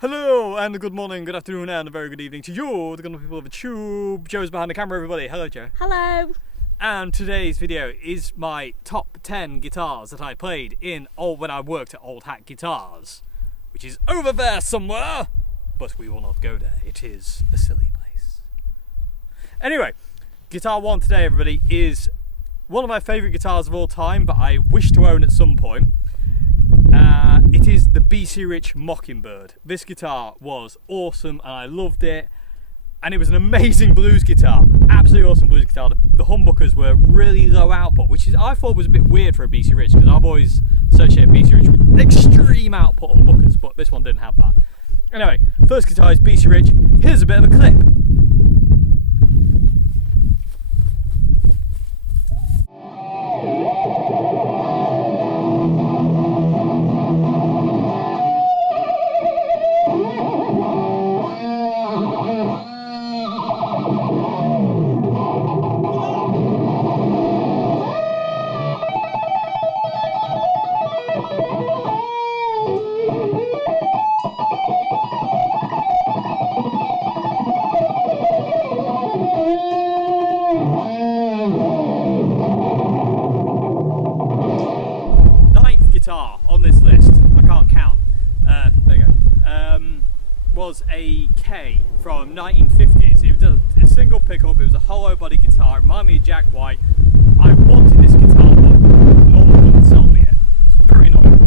Hello and good morning, good afternoon and a very good evening to you, the good people of the tube. Joe's behind the camera, everybody. Hello, Joe. Hello. And today's video is my top 10 guitars that I played when I worked at Old Hat Guitars, which is over there somewhere, but we will not go there. It is a silly place. Anyway, guitar one today, everybody, is one of my favourite guitars of all time, but I wish to own at some point. It is the Bc Rich Mockingbird. This guitar was awesome and I loved it, and it was an amazing blues guitar, absolutely awesome blues guitar. The humbuckers were really low output, which I thought was a bit weird for a Bc Rich, because I've always associated Bc Rich with extreme output humbuckers, but this one didn't have that. Anyway, first guitar is Bc Rich. Here's a bit of a clip. On this list, I can't count, there you go, was a K from 1950s. It was a single pickup, it was a hollow body guitar, it reminded me of Jack White. I wanted this guitar, but no one wouldn't sell me it. It's very annoying.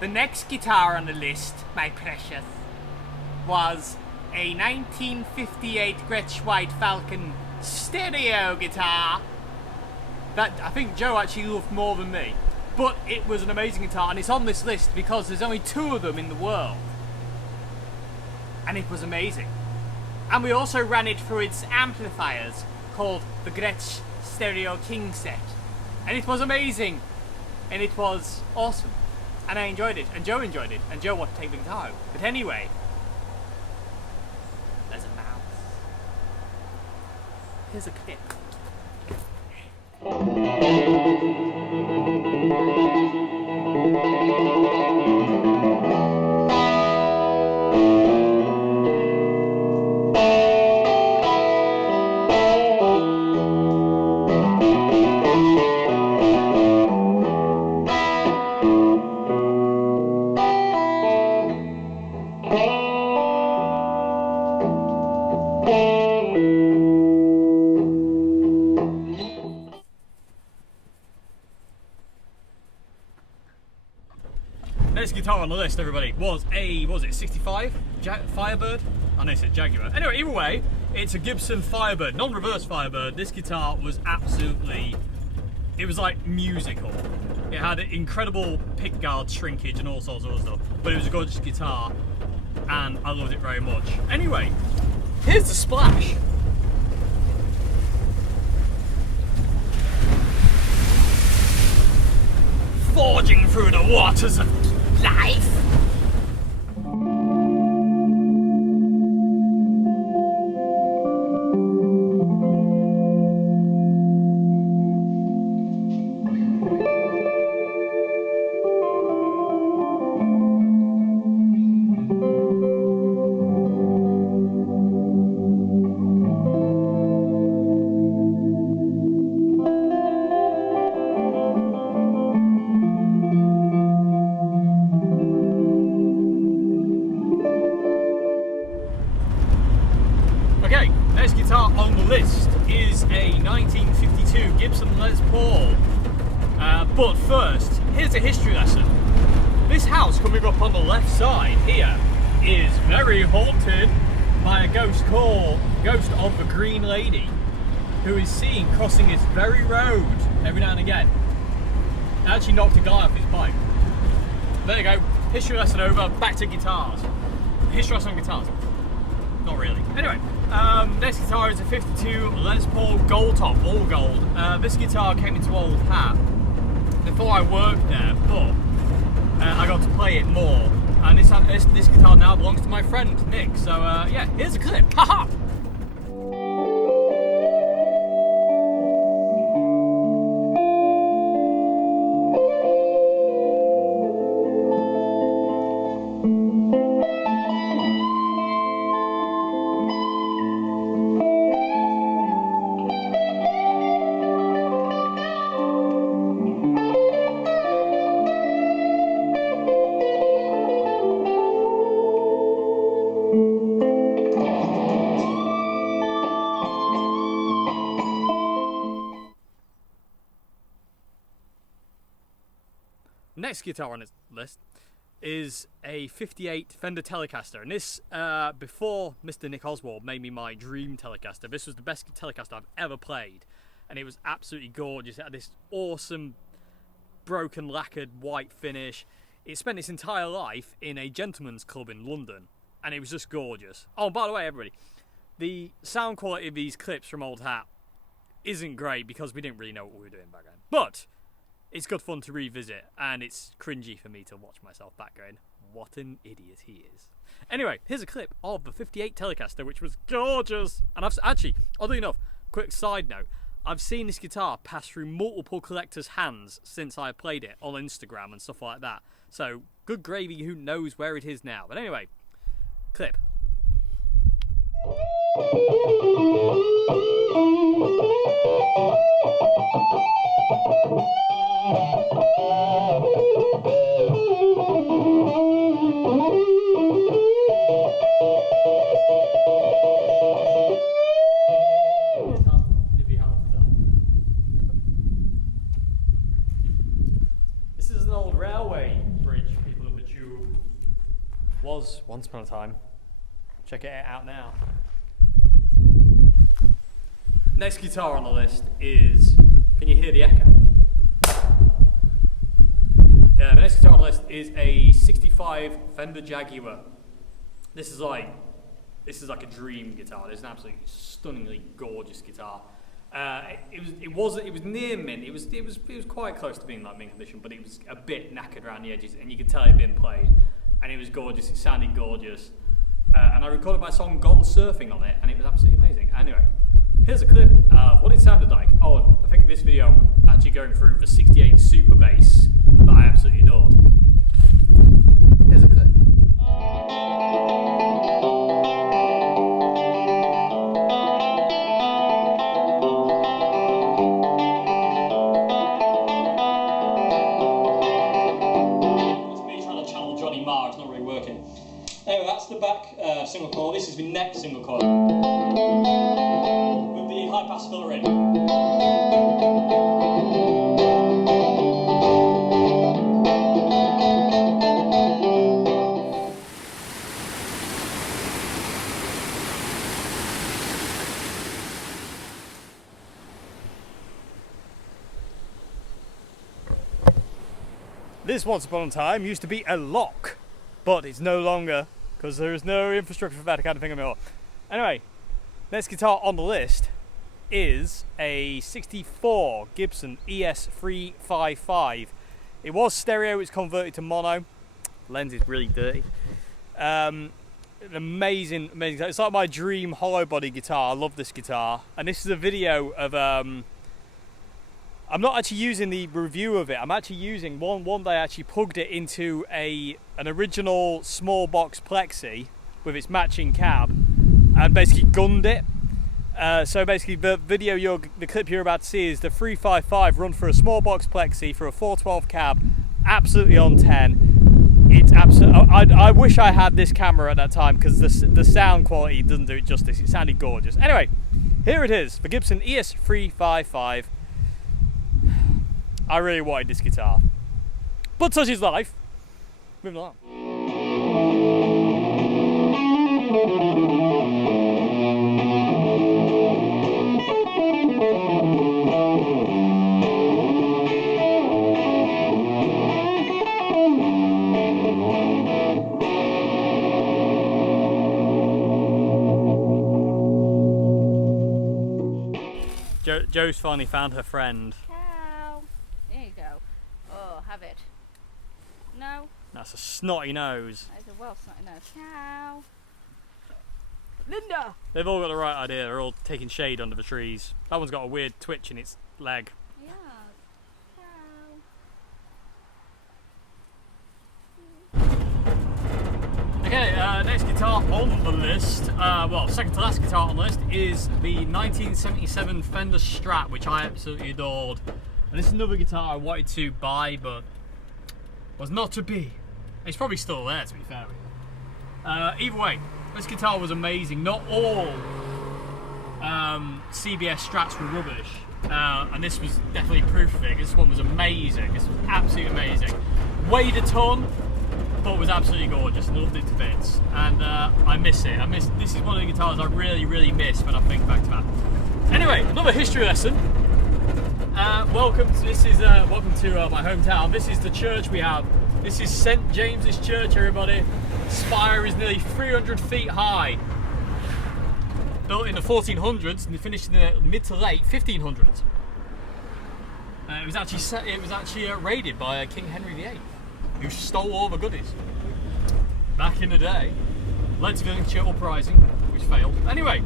The next guitar on the list, my precious, was a 1958 Gretsch White Falcon stereo guitar that I think Joe actually loved more than me. But it was an amazing guitar, and it's on this list because there's only 2 of them in the world. And it was amazing. And we also ran it through its amplifiers called the Gretsch Stereo King Set. And it was amazing. And it was awesome. And I enjoyed it, and Joe enjoyed it, and Joe wanted to take the guitar home. But anyway, there's a mouse. Here's a clip. Next guitar on the list, everybody, was it 65? Firebird? I know it said Jaguar. Anyway, either way, it's a Gibson Firebird, non-reverse Firebird. This guitar was absolutely, it was like musical. It had incredible pickguard shrinkage and all sorts of other stuff, but it was a gorgeous guitar, and I loved it very much. Anyway, here's the splash. Forging through the waters of life. Next guitar on the list is a 1952 Gibson Les Paul. But first, here's a history lesson. This house coming up on the left side here is very haunted by a ghost called Ghost of the Green Lady. who is seen crossing this very road every now and again. It actually knocked a guy off his bike. There you go, history lesson over, back to guitars. History lesson on guitars. Not really. Anyway, this guitar is a 52 Les Paul Gold Top, all gold. This guitar came into Old Hat before I worked there, but I got to play it more. And this guitar now belongs to my friend Nick. So yeah, here's a clip. Haha! Next guitar on this list is a 58 Fender Telecaster, and this, before Mr. Nick Oswald made me my dream Telecaster, this was the best Telecaster I've ever played, and it was absolutely gorgeous. It had this awesome broken lacquered white finish. It spent its entire life in a gentleman's club in London, and it was just gorgeous. Oh, by the way, everybody, the sound quality of these clips from Old Hat isn't great because we didn't really know what we were doing back then, but it's good fun to revisit, and it's cringy for me to watch myself back going, what an idiot he is. Anyway, here's a clip of the 58 Telecaster, which was gorgeous. And I've actually, oddly enough, quick side note, I've seen this guitar pass through multiple collectors' hands since I played it on Instagram and stuff like that. So, good gravy, who knows where it is now. But anyway, clip. This is an old railway bridge, people of the tube. Was once upon a time. Check it out now. Next guitar on the list is, can you hear the echo? Yeah, the next guitar on the list is a 65 Fender Jaguar. This is like a dream guitar. This is an absolutely stunningly gorgeous guitar. It was near mint. It was quite close to being like mint condition, but it was a bit knackered around the edges, and you could tell it had been played. And it was gorgeous. It sounded gorgeous. And I recorded my song Gone Surfing on it, and it was absolutely amazing. Anyway, here's a clip of what it sounded like. Oh, I think this video I'm actually going through the 68 Super Bass that I absolutely adored. Here's a clip. It's me trying to channel Johnny Marr, it's not really working. Anyway, that's the back single coil. This is the next single coil with the high pass filler in. This once upon a time used to be a lock, but it's no longer, because there is no infrastructure for that kind of thing anymore. Anyway, next guitar on the list is a 64 Gibson ES355. It was stereo, it's converted to mono. Lens is really dirty. An amazing guitar. It's like my dream hollow body guitar. I love this guitar. And this is a video of I'm not actually using the review of it. I'm actually using one day I actually plugged it into an original small box plexi with its matching cab and basically gunned it. So basically the clip you're about to see is the 355 run for a small box plexi for a 412 cab, absolutely on 10. It's absolutely. I wish I had this camera at that time because the sound quality doesn't do it justice. It sounded gorgeous. Anyway, here it is, the Gibson ES355. I really wanted this guitar, but such is life. Moving along. Joe's finally found her friend. Cow. There you go. Oh, have it. No. That's a snotty nose. That is a well snotty nose. Cow. Linda. They've all got the right idea. They're all taking shade under the trees. That one's got a weird twitch in its leg. Yeah. Cow. Okay, next guitar on the list, well, second to last guitar on the list is the 1977 Fender Strat, which I absolutely adored. And this is another guitar I wanted to buy, but was not to be. It's probably still there, to be fair with you. Either way, this guitar was amazing. Not all CBS Strats were rubbish, and this was definitely proof of it. This one was amazing. This was absolutely amazing. Weighed a ton, but was absolutely gorgeous. Loved it to bits, and I miss it. This is one of the guitars I really, really miss when I think back to that. Anyway, another history lesson. Welcome to my hometown. This is the church we have. This is St. James's Church, everybody. Spire is nearly 300 feet high. Built in the 1400s and finished in the mid to late 1500s. It was actually raided by King Henry VIII, who stole all the goodies back in the day. Led to the Lincolnshire Uprising, which failed. Anyway,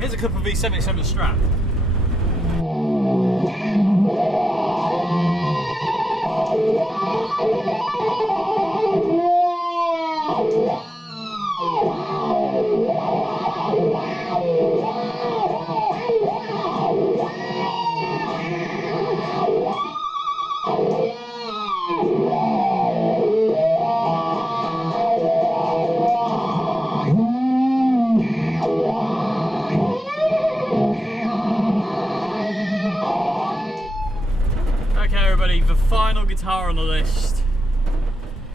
here's a clip of the 77 Strat. Okay, everybody, the final guitar on the list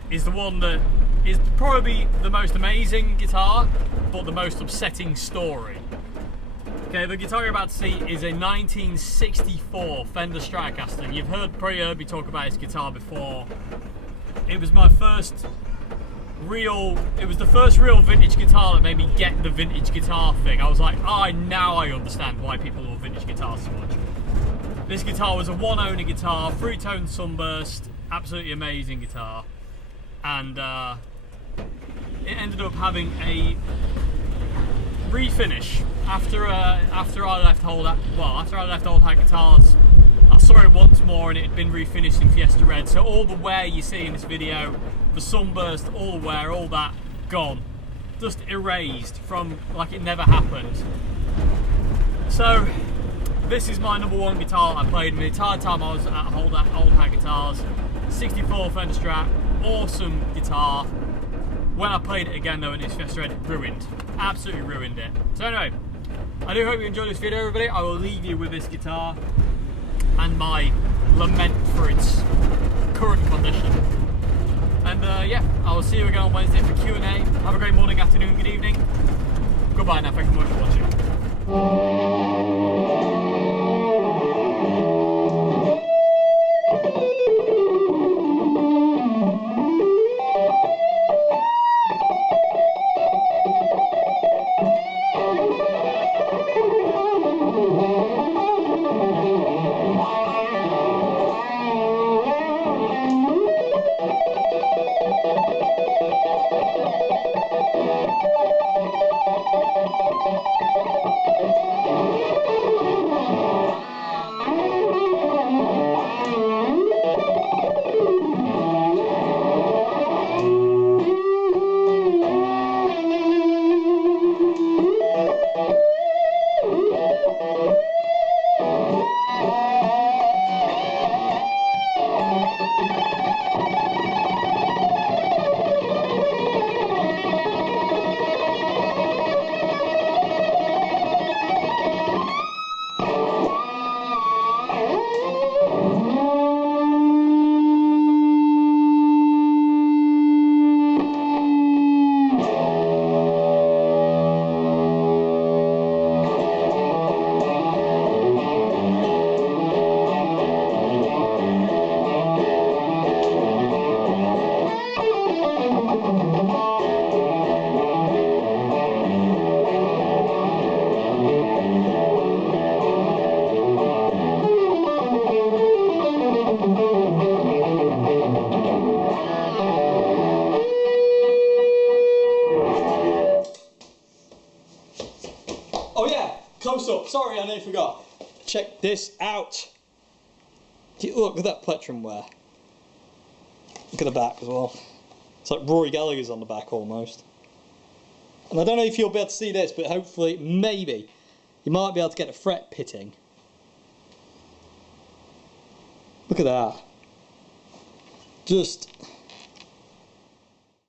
is the one that is probably the most amazing guitar, but the most upsetting story. Okay, the guitar you're about to see is a 1964 Fender Stratocaster. You've probably heard me talk about this guitar before. It was the first real vintage guitar that made me get the vintage guitar thing. I was like, now I understand why people love vintage guitars so much. This guitar was a one-owner guitar, three-tone sunburst, absolutely amazing guitar, and it ended up having a refinish after I left Old Hat Guitars. I saw it once more, and it had been refinished in Fiesta Red. So all the wear you see in this video, the sunburst, all the wear, all that gone, just erased from like it never happened. So this is my number one guitar I played the entire time I was at Old Hat Guitars. 64 Fender Strat, awesome guitar. When I played it again though in this Fiesta Red, ruined. Absolutely ruined it. So anyway, I do hope you enjoyed this video, everybody. I will leave you with this guitar and my lament for its current condition. And yeah, I will see you again on Wednesday for Q&A. Have a great morning, afternoon, good evening. Goodbye now, thank you very much for watching. Oh yeah, close up. Sorry, I nearly forgot. Check this out. Look at that plectrum wear. Look at the back as well. It's like Rory Gallagher's on the back almost. And I don't know if you'll be able to see this, but hopefully, maybe, you might be able to get a fret pitting. Look at that. Just